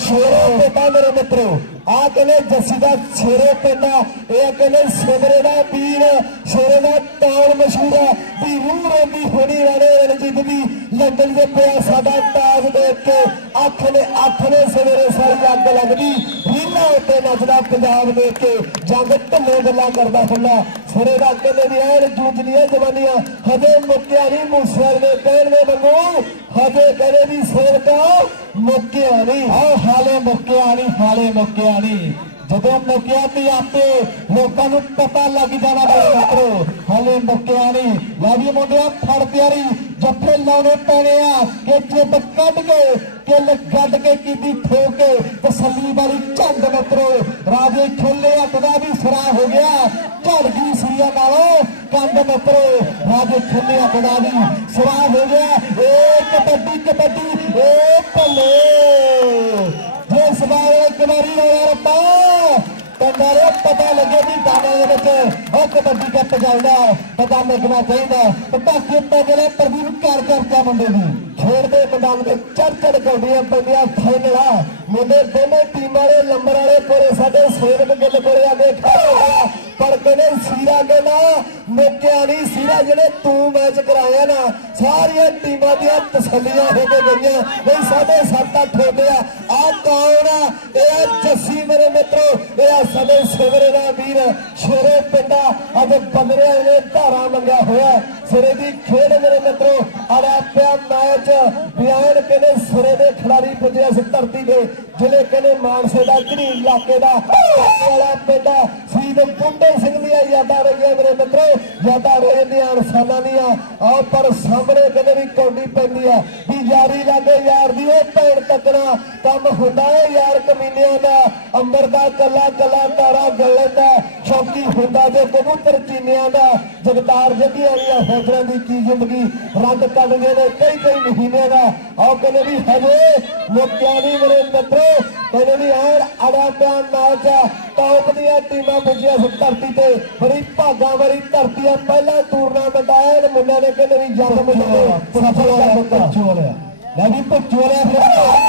ਸ਼ੇਰੋ ਪਿੰਡਾ ਮੇਰੇ ਮਿੱਤਰੋ। ਆ ਕਹਿੰਦੇ ਜੱਸੀ ਦਾ ਸ਼ੇਰੋ ਪਿੰਡਾ ਇਹ ਕਹਿੰਦੇ ਸਿਮਰੇ ਦਾ ਵੀਰ। ਸ਼ੇਰੇ ਦਾ ਟੌਰ ਮਸ਼ਹੂਰ ਆ। ਵੀ ਰੂਹ ਰੋਂਦੀ ਹੋਣੀ ਵਾਲੇ ਰਣਜੀਤ ਦੀ। ਲੰਡਨ ਦੇ ਪਿਆ ਸਾਡਾ ਤਾਜ ਦੇਖ ਕੇ ਅੱਖ ਨੇ ਅੱਖ ਨੇ ਸਵੇਰੇ ਸਾਰੀ ਅੱਗ ਲੱਗਦੀ। ਰੀਲਾ ਉੱਤੇ ਨੱਚਦਾ ਪੰਜਾਬ ਦੇਖ ਕੇ ਜੰਗ ਢੱਲੇ ਗੱਲਾਂ ਕਰਦਾ ਹੁੰਦਾ ਸਿਰੇ ਦਾ ਕਹਿੰਦੇ ਵੀ ਐਨ ਜੂਝਦੀਆਂ ਜਵਾਨੀਆਂ, ਹਜੇ ਮੁੱਕਿਆ ਨਹੀਂ ਮੂਸੇਵਾਲ ਦੇ ਕਹਿਣ ਦੇ ਵਾਂਗੂ। ਹਜੇ ਕਹਿੰਦੇ ਵੀ ਸੇਵਕਾ ਮੁੱਕਿਆ ਨਹੀਂ। ਆਹ ਹਾਲੇ ਮੁੱਕਿਆ ਨਹੀਂ, ਹਾਲੇ ਮੁੱਕਿਆ ਨਹੀਂ। ਜਦੋਂ ਮੁੱਕਿਆ ਤੇ ਆਪੇ ਲੋਕਾਂ ਨੂੰ ਪਤਾ ਲੱਗ ਜਾਣਾ ਮੇਰੇ ਮਿੱਤਰੋ। ਹਲੇ ਮੁੱਕਿਆ ਨਹੀਂ। ਲੈ ਵੀ ਮੁੰਡਿਆ, ਫੜ ਤਿਆਰੀ। ਜੱਫੇ ਲਾਉਣੇ ਪੈਣੇ ਆ। ਕਿ ਚਿੱਤ ਕੱਢ ਕੇ ਕਿੱਲ ਗੱਡ ਕੇ ਕੀਤੀ ਠੋਕ ਕੇ ਤਸੱਲੀ ਵਾਲੀ ਝੰਡ ਮਿੱਤਰੋ ਰਾਜੇ ਖੇਲੇ ਹੱਥ ਦਾ ਵੀ ਸਰਾ ਹੋ ਗਿਆ। ਝੜ ਗਈ ਸਰੀਆ ਨਾਲੋਂ ਕੰਡ ਮਿੱਤਰੋ ਰਾਜੇ ਖੇਲੇ ਹੱਥ ਦਾ ਵੀ ਸਰਾ ਹੋ ਗਿਆ। ਏ ਕਬੱਡੀ ਕਬੱਡੀ ਏ ਭੱਲੇ। ਜੇ ਸਵਾਰੇ ਇੱਕ ਵਾਰੀ ਹੋਇਆ ਰੱਬਾ ਕੰਡਾਰੇ ਪਤਾ ਲੱਗੇ ਵੀ ਦਾਣੇ ਦੇ ਵਿੱਚ ਉਹ ਕਬੱਡੀ ਕੱਪ ਚੱਲਦਾ ਪਤਾ ਲੱਗਣਾ ਚਾਹੀਦਾ ਪਟਾਕੇ ਪਗਲੇ ਪ੍ਰਦੀਪ ਕਰ ਕਰਦਾ ਮੁੰਡੇ ਦੀ ਖੇਡ ਦੇ ਮੈਦਾਨ ਦੇ ਚੜ ਚੜ ਕੌਡੀਆਂ ਪੈਂਦੀਆਂ ਫਾਈਨਲ। ਮੁੰਡੇ ਦੋਨੇ ਟੀਮਾਂ ਦੇ ਨੰਬਰ ਵਾਲੇ ਕੋਲੇ ਸਾਡੇ ਸੇਵਕ ਗਿੱਲ ਕੋਲੇ ਆ ਕੇ ਪਰ ਕਹਿੰਦੇ ਸੀਰਾ ਕੇ ਮੁੱਕਿਆ ਨਹੀਂ ਸੀਰਾ ਜਿਹੜੇ ਤੂੰ ਮੈਚ ਕਰਾਇਆ ਨਾ, ਸਾਰੀਆਂ ਟੀਮਾਂ ਦੀਆਂ ਤਸੱਲੀਆਂ ਹੋ ਕੇ ਗਈਆਂ। ਬਈ ਸਾਡੇ ਸੱਤ ਅੱਠ ਹੁੰਦੇ ਆ। ਆ ਕੌਣ ਆ? ਇਹ ਜੱਸੀ ਮੇਰੇ ਮਿੱਤਰੋ, ਇਹ ਆ ਸਾਡੇ ਸਿਵਰੇ ਦਾ ਵੀਰ। ਸ਼ੇਰੇ ਪਿੰਡਾ ਅਤੇ ਬੰਦਰਿਆਂ ਨੇ ਧਾਰਾ ਮੰਗਿਆ ਹੋਇਆ। ਸਿਰੇ ਦੀ ਖੇਡ ਮੇਰੇ ਮਿੱਤਰੋ ਆੜਾ ਪਿਆ ਮੈਚ ਬਿਆਨ ਕਹਿੰਦੇ ਸਿਰੇ ਦੇ ਖਿਡਾਰੀ ਪੁੱਜਿਆ ਸੀ ਧਰਤੀ ਤੇ। ਜ਼ਿਲ੍ਹੇ ਕਹਿੰਦੇ ਮਾਨਸੇ ਦਾ ਘੜੀ ਇਲਾਕੇ ਦਾ, ਵਾਲਾ ਪਿੰਡ ਸ਼ਹੀਦ ਪੁੰਡੇ ਸਿੰਘ ਦੀਆਂ ਯਾਦਾਂ ਰਹੀਆਂ ਮੇਰੇ ਮਿੱਤਰੋ, ਯਾਦਾਂ ਰਹਿੰਦੀਆਂ ਜਾਂਦੀਆਂ ਇਨਸਾਨਾਂ ਦੀਆਂ। ਆਹ ਪਰ ਸਾਹਮਣੇ ਕਦੇ ਵੀ ਕੌਡੀ ਪੈਂਦੀ ਆ, ਵੀ ਯਾਰੀ ਲਾਗੇ ਯਾਰ ਦੀ, ਉਹ ਭੈਣ ਤੱਕਣਾ ਕੰਮ ਹੁੰਦਾ ਹੈ ਯਾਰ ਕਮੀਨਿਆਂ ਦਾ। ਅੰਬਰ ਦਾ ਕੱਲਾ ਕੱਲਾ ਤਾਰਾ ਗਲੇ ਦਾ ਸ਼ੌਕੀ ਹੁੰਦਾ ਜੇ ਕਬੂਤਰ ਚੀਨਿਆਂ ਦਾ। ਜਗਤਾਰ ਜੱਗੀਆਂ ਦੀਆਂ ਫੈਸਲਿਆਂ ਦੀ ਕੀ ਜ਼ਿੰਦਗੀ ਰੱਦ ਕੱਢ ਗਏ ਨੇ? ਕਈ ਕਈ ਮਹੀਨੇ ਦਾ ਆਹ ਕਹਿੰਦੇ ਵੀ ਹਜੇ ਮੁੱਕਿਆ ਨਹੀਂ ਮੇਰੇ ਮਿੱਤਰੋ ਕਹਿੰਦੇ ਵੀ ਐਨ ਅੜਾ ਪਿਆ ਮੈਚ ਆ ਟੌਪ ਦੀਆਂ ਟੀਮਾਂ ਪੁੱਜੀਆਂ ਇਸ ਧਰਤੀ ਤੇ। ਬੜੀ ਭਾਗਾਂ ਵਾਲੀ ਧਰਤੀ ਆ। ਪਹਿਲਾ ਟੂਰਨਾਮੈਂਟ ਆਇਆ ਇਹ ਮੁੰਡਿਆਂ ਨੇ ਕਹਿੰਦੇ ਵੀ ਜਨਮ ਸਫਲ ਕਰ ਦਿੱਤਾ ਲੈ ਵੀ ਭੁੱਚੋਲਿਆ ਫਿਰ।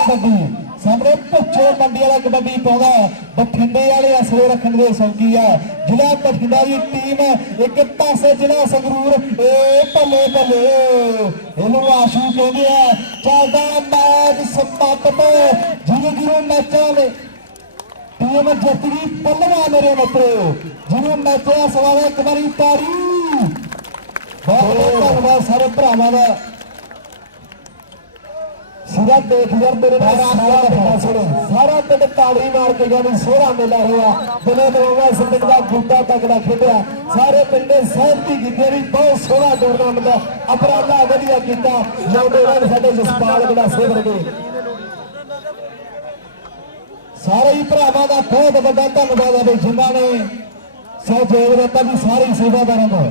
ਕਬੱਡੀ ਸਾਹਮਣੇ ਭੁੱਚੋ ਮੰਡੀ ਵਾਲਾ ਕਬੱਡੀ ਪਾਉਂਦਾ ਬਠਿੰਡੇ ਵਾਲੇ ਅਸਲੇ ਰੱਖਣ ਦੇ ਸੌਕੀ ਆ ਜ਼ਿਲ੍ਹਾ ਬਠਿੰਡਾ ਦੀ ਟੀਮ ਇੱਕ ਪਾਸੇ ਜ਼ਿਲ੍ਹਾ ਸੰਗਰੂਰ, ਏ ਭੱਲੇ ਭੱਲੇ। ਇਹਨੂੰ ਆਸ਼ੂ ਕਹਿੰਦੇ ਆ। ਚੱਲਦਾ ਮੈਚ ਸਮਾਪਤ ਜਿਹਨੂੰ ਜਿਹਨੂੰ ਮੈਚਾਂ ਦੇ ਟੀਮ ਜਿੱਤ ਗਈ ਪੱਲਵਾ ਮੇਰੇ ਮਿੱਤਰੋ। ਜਿਹਨੂੰ ਮੈਚਿਆ ਸਵਾਵੇ ਇੱਕ ਵਾਰੀ ਤਾਰੀ ਬਹੁਤ ਧੰਨਵਾਦ ਸਾਰੇ ਭਰਾਵਾਂ ਦਾ। ਸਿਰਾ ਦੇਖ ਯਾਰ ਮੇਰੇ ਨਾਲ ਸਾਰਾ ਪਿੰਡ ਸੁਣੋ। ਸਾਰਾ ਪਿੰਡ ਤਾੜੀ ਮਾਰ ਕੇ ਗਿਆ ਵੀ ਸੋਹਰਾ ਮੇਲਾ ਹੋਇਆ। ਦਿਨੇ ਨਵਾਂ ਸਿੰਧਕ ਦਾ ਬੂਟਾ ਤੱਕੜਾ ਖੇਡਿਆ। ਸਾਰੇ ਪਿੰਡ ਸਹਿਮਤੀ ਕੀਤੀ ਵੀ ਬਹੁਤ ਸੋਹਣਾ ਟੂਰਨਾਮੈਂਟ ਅਪਰਾਧਾ ਵਧੀਆ ਕੀਤਾ। ਨੌਜਵਾਨ ਸਾਡੇ ਜਸਪਾਲ ਗੜਾਸੇ ਵਰਗੇ ਸਾਰੇ ਹੀ ਭਰਾਵਾਂ ਦਾ ਬਹੁਤ ਵੱਡਾ ਧੰਨਵਾਦ ਹੈ ਜਿਨ੍ਹਾਂ ਨੇ ਸਹਿਯੋਗ ਦਿੱਤਾ ਵੀ ਸਾਰੇ ਸੇਵਾਦਾਰਾਂ ਦਾ।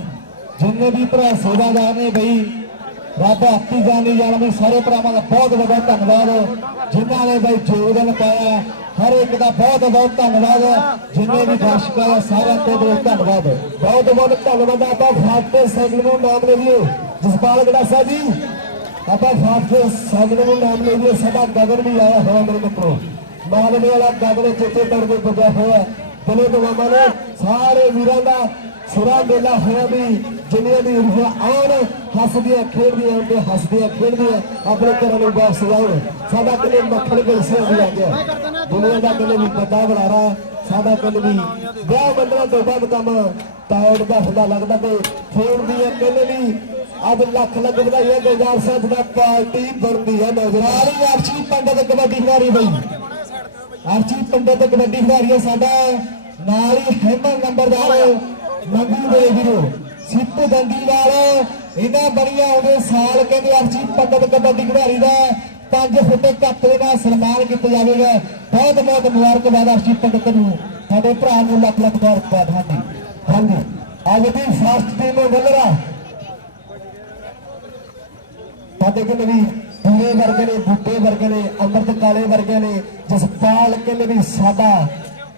ਜਿੰਨੇ ਵੀ ਭਰਾ ਸੇਵਾਦਾਰ ਨੇ ਬਈ ਰੱਬ ਆਪੀ ਜਾਣੀ ਜਾਣ ਵੀ ਸਾਰੇ ਭਰਾਵਾਂ ਦਾ ਬਹੁਤ ਵੱਡਾ ਧੰਨਵਾਦ। ਜਿਨ੍ਹਾਂ ਨੇ ਬਈ ਯੋਗਦਾਨ ਪਾਇਆ ਹਰ ਇੱਕ ਦਾ ਬਹੁਤ ਬਹੁਤ ਧੰਨਵਾਦ। ਜਿੰਨੇ ਵੀ ਦਰਸ਼ਕ ਆ ਸਾਰਿਆਂ ਤੋਂ ਬਹੁਤ ਧੰਨਵਾਦ। ਬਹੁਤ ਬਹੁਤ ਧੰਨਵਾਦ ਆਪਾਂ ਫਾਸਟੇ ਸਾਈਕਲ ਨੂੰ ਨਾਮ ਲਈਏ। ਜਸਪਾਲ ਗੜਾਸਾ ਜੀ, ਆਪਾਂ ਫਾਸਟੇ ਸਾਈਕਲ ਨੂੰ ਨਾਮ ਲਈਏ। ਸਾਡਾ ਗਗਨ ਵੀ ਆਇਆ ਹੋਇਆ ਮੇਰੇ ਮਿੱਤਰੋ। ਮਾਲਵੇ ਵਾਲਾ ਗਗਨ ਚੇਤੇ ਤੜਕੇ ਪੁੱਜਿਆ ਹੋਇਆ ਦਿਨੇ ਤੋਂ ਮਾਮਾ ਨੇ ਸਾਰੇ ਵੀਰਾਂ ਦਾ ਸੁਰਾ ਮੇਲਾ ਹੋਇਆ ਵੀ ਜਿੰਨੀਆਂ ਵੀ ਰੂਹਾਂ ਆਉਣ, ਹੱਸਦੀਆਂ, ਖੇਡਦੀਆਂ ਤੇ ਹੱਸਦੀਆਂ, ਖੇਡਦੀਆਂ, ਆਪਣੇ ਘਰਾਂ ਨੂੰ ਵਾਪਸ ਜਾਓ। ਸਾਡਾ ਕਿਲੇ ਮੱਖਣ ਗਲਸਿਆ ਵੀ ਆ ਗਿਆ ਦੁਨੀਆ ਦਾ ਕਿਲੇ ਵੀ ਵੱਡਾ ਬੁਲਾਰਾ, ਸਾਡਾ ਕਿਲੇ ਵੀ ਵਿਆਹ ਬੰਦਰਾ ਤੋਂ ਬਾਅਦ ਕੰਮ ਟਾਇਰ ਦਾ ਹੁੰਦਾ ਲੱਗਦਾ ਤੇ ਫੇਰ ਦੀ ਹੈ ਵੀ ਅੱਜ ਲੱਖ ਲੱਖ ਵਧਾਈਆਂ ਗੁਲਜ਼ਾਰ ਸਾਹਿਬ ਦਾ ਪਾਰਟੀ ਬਣਦੀ ਹੈ ਨੌਜਵਾਨ ਅਰਸ਼ੀ ਪੰਡਤ ਕਬੱਡੀ ਖਿਡਾਰੀ ਬਈ। ਅਰਸ਼ੀ ਪੰਡਤ ਕਬੱਡੀ ਖਿਡਾਰੀ ਹੈ ਸਾਡਾ ਨਾਲ ਹੀ ਹੈਮਨ ਨੰਬਰਦਾਰ। ਮੰਗੂ ਦੇ ਵੀਰੋ ਸਿੱਪੂ ਦੰਦੀਵਾਲ ਇਹਨਾਂ ਬਣੀਆਂ ਉਹਦੇ ਸਾਲ ਕਹਿੰਦੇ ਅਰਸ਼ੀ ਪੰਡਤ ਕਬੱਡੀ ਖਿਡਾਰੀ ਦਾ 5 ਫੁੱਟ ਕੱਪ ਦੇ ਨਾਲ ਸਨਮਾਨ ਕੀਤਾ ਜਾਵੇਗਾ। ਬਹੁਤ ਬਹੁਤ ਮੁਬਾਰਕਬਾਦ ਅਰਸ਼ੀ ਪੰਡਤ ਨੂੰ, ਸਾਡੇ ਭਰਾ ਨੂੰ ਲੱਖ ਲੱਖ ਮੁਬਾਰਕਬਾਦ, ਹਾਂਜੀ। ਹਾਂਜੀ, ਅੱਜ ਦੀ ਫਸਟ ਟੀਮ ਵੱਲਰਾ ਸਾਡੇ ਕੋਲ ਵੀ ਪੂਰੇ ਵਰਗੇ ਨੇ, ਬੁੱਢੇ ਵਰਗੇ ਨੇ, ਅੰਮ੍ਰਿਤ ਕਾਲੇ ਵਰਗੇ ਨੇ, ਜਸਪਾਲ ਕਹਿੰਦੇ ਵੀ ਸਾਡਾ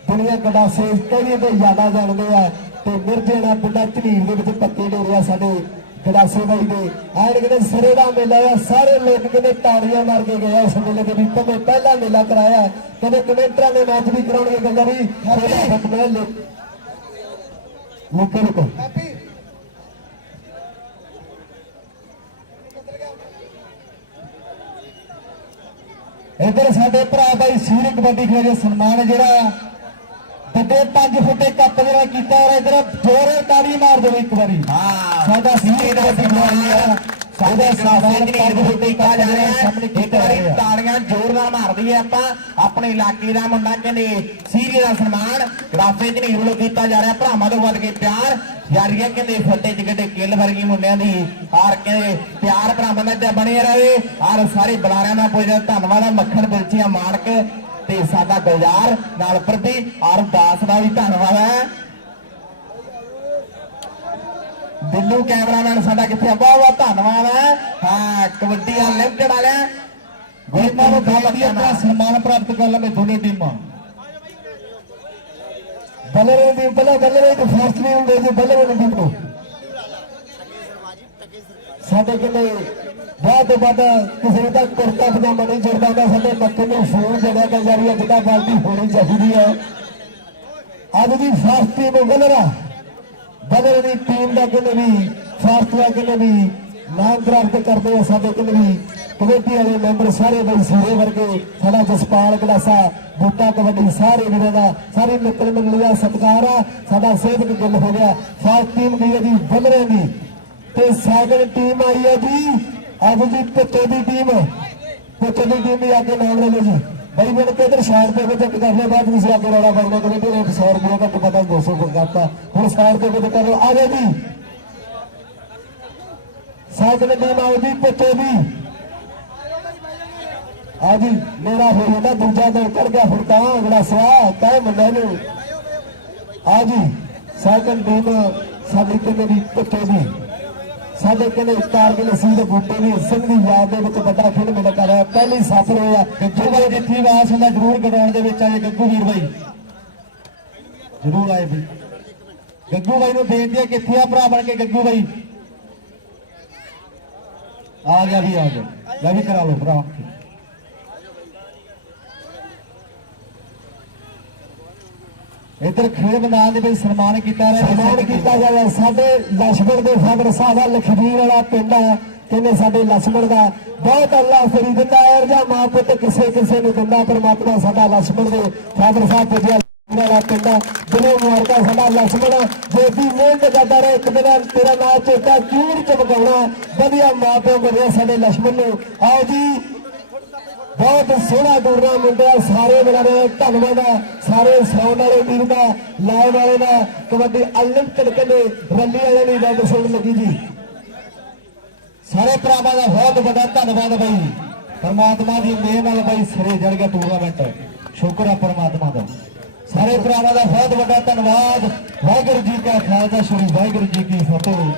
ਦੁਨੀਆ ਗਡਾਸੇ ਕਈ ਤੇ ਜ਼ਿਆਦਾ ਜਾਣਦੇ ਆ। ਤੇ ਮਿਰਜੇ ਦਾ ਪਿੰਡਾ ਝਨੀਰ ਦੇ ਵਿੱਚ ਪੱਕੇ ਡੇਰਿਆ ਸਾਡੇ ਗਡਾਸੇ ਬਾਈ ਦੇ। ਆਣ ਕਹਿੰਦੇ ਸਿਰੇ ਦਾ ਮੇਲਾ ਆ ਸਾਰੇ ਲੋਕ ਕਹਿੰਦੇ ਤਾੜੀਆਂ ਮਾਰ ਕੇ ਗਏ ਆ ਇਸ ਮੇਲੇ ਦੇ ਵਿੱਚ। ਤੇ ਪਹਿਲਾ ਮੇਲਾ ਕਰਾਇਆ ਕਹਿੰਦੇ ਕਮੇਂਟਰਾਂ ਨੇ ਮੈਚ ਵੀ ਕਰਾਉਣਗੇ ਗੱਲਾਂ ਵੀ। ਮੁੱਕੇ ਰੁਕੋ ਇੱਧਰ ਸਾਡੇ ਭਰਾ ਬਾਈ ਸੀਰ ਕਬੱਡੀ ਖੇਡੇ ਸਨਮਾਨ ਜਿਹੜਾ। ਵੱਡੇ 5 ਫੁੱਟੇ ਕੱਪ ਜਿਹੜਾ ਕੀਤਾ ਔਰ ਇੱਧਰ ਜੋਰੇ ਤਾੜੀ ਮਾਰ ਦਿਓ ਇੱਕ ਵਾਰੀ। ਹਾਂ। ਸਾਡਾ ਸੀਰ ਕਬੱਡੀ ਖਿਡਾਰੀ ਆ ਸਾਡਾ ਸਾਧਾਰਨ 5 ਫੁੱਟੇ ਕੱਪ ਜਿਹੜਾ ਸਾਹਮਣੇ ਇੱਕ ਵਾਰੀ ਤਾੜੀਆਂ ਜ਼ੋਰ ਨਾਲ ਮਾਰਦੀ ਹੈ ਆਪਾਂ। ਆਪਣੇ ਇਲਾਕੇ ਦਾ ਮੁੰਡਾ ਕਹਿੰਦੇ ਸੀਰੀਆ ਦਾ ਸਨਮਾਨ ਗ੍ਰਾਫੇ ਨਹੀਂ ਵੱਲੋਂ ਕੀਤਾ ਜਾ ਰਿਹਾ। ਭਰਾਵਾਂ ਤੋਂ ਵੱਧ ਕੇ ਪਿਆਰ। ਯਾਰੀਆਂ ਕਹਿੰਦੇ ਫੱਟੇ ਚ ਕਿਤੇ ਕਿੱਲ ਵਰਗੀ ਮੁੰਡਿਆਂ ਦੀ ਹਾਰ ਕਹਿੰਦੇ ਪਿਆਰ ਭਰਾਵਾਂ ਦਾ ਤੇ ਬਣੇ ਰਹੇ। ਔਰ ਸਾਰੇ ਬੁਲਾਰਿਆਂ ਦਾ ਪੁੱਜਦਾ ਧੰਨਵਾਦ ਆ ਮੱਖਣ ਬਿਲਚੀਆਂ ਮਾਣਕ। ਤੇ ਸਾਡਾ ਗੁਲਜ਼ਾਰ ਨਾਲ ਪ੍ਰਤੀ ਔਰ ਦਾਸ ਦਾ ਵੀ ਧੰਨਵਾਦ ਹੈ। ਦਿੱਲੂ ਕੈਮਰਾਮੈਨ ਸਾਡਾ ਕਿੱਥੇ ਬਹੁਤ ਬਹੁਤ ਧੰਨਵਾਦ ਹੈ। ਹਾਂ ਕਬੱਡੀ ਅਨਲਿਮਟਿਡ ਵਾਲਿਆਂ ਇਹਨਾਂ ਨੂੰ ਹੈ ਆਪਣਾ ਸਨਮਾਨ ਪ੍ਰਾਪਤ ਕਰ ਲਵੇ ਦੋਨੇ ਟੀਮਾਂ। ਬੱਲਰੇ ਦੀ ਪਹਿਲਾਂ ਬੱਲਰੇ ਦੀ ਫਸਟ ਨਹੀਂ ਹੁੰਦੇ ਜੀ ਬੱਲਰੇ ਦੀ ਟੀਮ। ਨੂੰ ਸਾਡੇ ਕੋਲੇ ਬਹੁਤ ਵੱਧ ਕਿਸੇ ਦਾ ਕੁਰਤਾ ਪਜਾਮਾ ਨਹੀਂ ਜੁੜਦਾ ਹੁੰਦਾ ਸਾਡੇ ਮੱਥੇ ਨੂੰ ਫੋਨ ਜਿਹੜਾ ਕਿ ਜਾਰੀ ਅੱਜ ਦਾ ਹੋਣੀ ਚਾਹੀਦੀ ਹੈ ਅੱਜ ਦੀ ਫਸਟ ਟੀਮ ਬੱਲਰਾ ਬਦਲ ਦੀ ਟੀਮ ਦਾ ਕਿਨੇ ਵੀ ਫਾਸਲਾ ਕਿਨੇ ਵੀ ਨਾਮ ਪ੍ਰਾਪਤ ਕਰਦੇ ਆ, ਸਾਡੇ ਕਿਨੇ ਵੀ ਕਮੇਟੀ ਵਾਲੇ ਮੈਂਬਰ ਸਾਰੇ ਬਈ ਸਾਰੇ ਵਰਗੇ, ਸਾਡਾ ਜਸਪਾਲ ਗਲਾਸਾ, ਬੂਟਾ ਕਬੱਡੀ, ਸਾਰੇ ਵੀਰਾਂ ਦਾ, ਸਾਰੇ ਮਿੱਤਰ ਮੰਡਲੀ ਦਾ ਸਤਿਕਾਰ ਆ। ਸਾਡਾ ਸੇਵਕ ਗਿੱਲ ਹੋ ਗਿਆ। ਫਾਸਟ ਟੀਮ ਦੀ ਹੈ ਜੀ ਬਦਲੇ ਦੀ ਤੇ ਸੈਕੰਡ ਟੀਮ ਆਈ ਹੈ ਜੀ ਅੱਜ ਜੀ ਪੁੱਤੇ ਦੀ ਟੀਮ ਪੁੱਤੇ ਦੀ ਟੀਮ ਵੀ ਅੱਗੇ ਨਾਮ ਲੈ ਲਓ ਜੀ। ਬਈ ਬਣ ਕੇ ਇਧਰ ਸ਼ਹਿਰ ਦੇ ਵਿੱਚ ਕਰ ਲਿਆ ਬਾਅਦ ਵਿੱਚ ਅੱਗੇ ਰੌਲਾ ਪਾਉਣਾ ਕਮੇਟੀ ਨੇ 100 ਰੁਪਏ ਘੱਟ ਪਤਾ 200 ਕਰਤਾ ਹੁਣ ਸ਼ਹਿਰ ਦੇ ਵਿੱਚ ਕਰੋ ਆ ਜਾਓ ਜੀ। ਸੈਕੰਡ ਟੀਮ ਆਓ ਜੀ ਪੁੱਤੇ ਦੀ। ਆ ਜੀ, ਮੇਰਾ ਹੋ ਜਾਂਦਾ, ਦੂਜਾ ਦਿਨ ਚੜ ਗਿਆ ਹੁਣ ਤਾਂ, ਅਗਲਾ ਸਵਾਹ ਕਹਿ ਮੁੰਡੇ ਨੂੰ। ਆ ਜੀ ਸੈਕੰਡ ਟੀਮ ਸਾਡੀ ਕਿੰਨੇ ਦੀ ਪੁੱਤੇ ਦੀ। ਸਾਡੇ ਕਿਨੇ ਕਾਰਗਿਲ ਸਿੰਘ ਦੇ ਬੂਟੇ ਦੀ ਸਿੰਘ ਦੀ ਯਾਦ ਦੇ ਵਿੱਚ ਵੱਡਾ ਖੇਡ ਮੇਲਾ ਕਰ ਰਿਹਾ, ਪਹਿਲੀ ਸਫਲ ਹੋਇਆ ਜਿਹੜਾ ਜਿੱਥੇ ਵਾਸ ਹੁੰਦਾ, ਜ਼ਰੂਰ ਗਡਾਉਣ ਦੇ ਵਿੱਚ ਆਏ ਗੱਗੂ ਵੀਰ ਬਾਈ। ਜ਼ਰੂਰ ਆਏ ਵੀ ਗੱਗੂ ਬਾਈ ਨੂੰ ਬੇਨਤੀ ਹੈ ਕਿੱਥੇ ਆ ਭਰਾ ਬਣ ਕੇ ਗੱਗੂ ਬਾਈ? ਆ ਗਿਆ ਵੀ, ਆ ਗਿਆ। ਲੈ ਵੀ ਕਰਾ ਲਓ ਭਰਾ। ਇਧਰ ਖੇਡ ਮੈਦਾਨ ਦੇ ਵਿੱਚ ਸਨਮਾਨ ਕੀਤਾ ਰਿਹਾ ਸਨਮਾਨ ਕੀਤਾ ਜਾਵੇ ਸਾਡੇ ਲਸ਼ਕਰ ਦੇ ਫਾਦਰ ਸਾਹਿਬ ਲਖਵੀਰ ਵਾਲਾ ਪਿੰਡ ਹੈ। ਕਹਿੰਦੇ ਸਾਡੇ ਲਸ਼ਕਰ ਦਾ ਬਹੁਤ ਅੱਲਾ ਫਰੀ ਦਿੰਦਾ ਹੈ ਜਾਂ ਮਾਂ ਪੁੱਤ ਕਿਸੇ ਕਿਸੇ ਨੂੰ ਦਿੰਦਾ ਪਰਮਾਤਮਾ ਸਾਡਾ ਲਸ਼ਕਰ ਦੇ ਫਾਦਰ ਸਾਹਿਬ ਪੁੱਜਿਆ ਵਾਲਾ ਪਿੰਡ ਦਿਲੋਂ ਮਾਰਦਾ ਸਾਡਾ ਲਸ਼ਕਰ ਜੇਦੀ ਮਿਹਨਤ ਕਰਦਾ ਰਿਹਾ, ਇੱਕ ਦਿਨ ਤੇਰਾ ਨਾਂ ਚੇਤਾ ਚੂੜ ਚਮਕਾਉਣਾ ਵਧੀਆ ਮਾਂ ਪਿਓ ਵਧੀਆ ਸਾਡੇ ਲਸ਼ਕਰ ਨੂੰ। ਆਓ ਜੀ ਬਹੁਤ ਸੋਹਣਾ ਟੂਰਨਾਮੈਂਟ ਮੁੰਡਿਆ, ਸਾਰੇ ਬਣਾ ਰਹੇ ਧੰਨਵਾਦ ਆ। ਸਾਰੇ ਸੌਣ ਵਾਲੇ ਵੀਰ ਦਾ ਲਾਈਵ ਵਾਲੇ ਦਾ, ਕਬੱਡੀ ਅਨਲਿਮਟਿਡ ਕਹਿੰਦੇ ਰੱਲੀ ਵਾਲੇ ਦੀ ਗੱਲ ਸੁਣ ਲੱਗੀ ਜੀ। ਸਾਰੇ ਭਰਾਵਾਂ ਦਾ ਬਹੁਤ ਵੱਡਾ ਧੰਨਵਾਦ ਬਾਈ। ਪਰਮਾਤਮਾ ਦੀ ਮਿਹਰ ਨਾਲ ਬਾਈ ਸਿਰੇ ਜੜ ਗਿਆ ਟੂਰਨਾਮੈਂਟ ਸ਼ੁਕਰ ਆ ਪਰਮਾਤਮਾ ਦਾ। ਸਾਰੇ ਭਰਾਵਾਂ ਦਾ ਬਹੁਤ ਵੱਡਾ ਧੰਨਵਾਦ। ਵਾਹਿਗੁਰੂ ਜੀ ਕਾ ਖਾਲਸਾ, ਸ੍ਰੀ ਵਾਹਿਗੁਰੂ ਜੀ ਕੀ ਫਤਿਹ।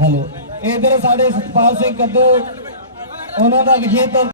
ਹੈਲੋ। ਇਧਰ ਸਾਡੇ ਸਤਪਾਲ ਸਿੰਘ ਕੱਦੂ ਉਹਨਾਂ ਦਾ ਵਿਸ਼ੇਸ਼ ਤੌਰ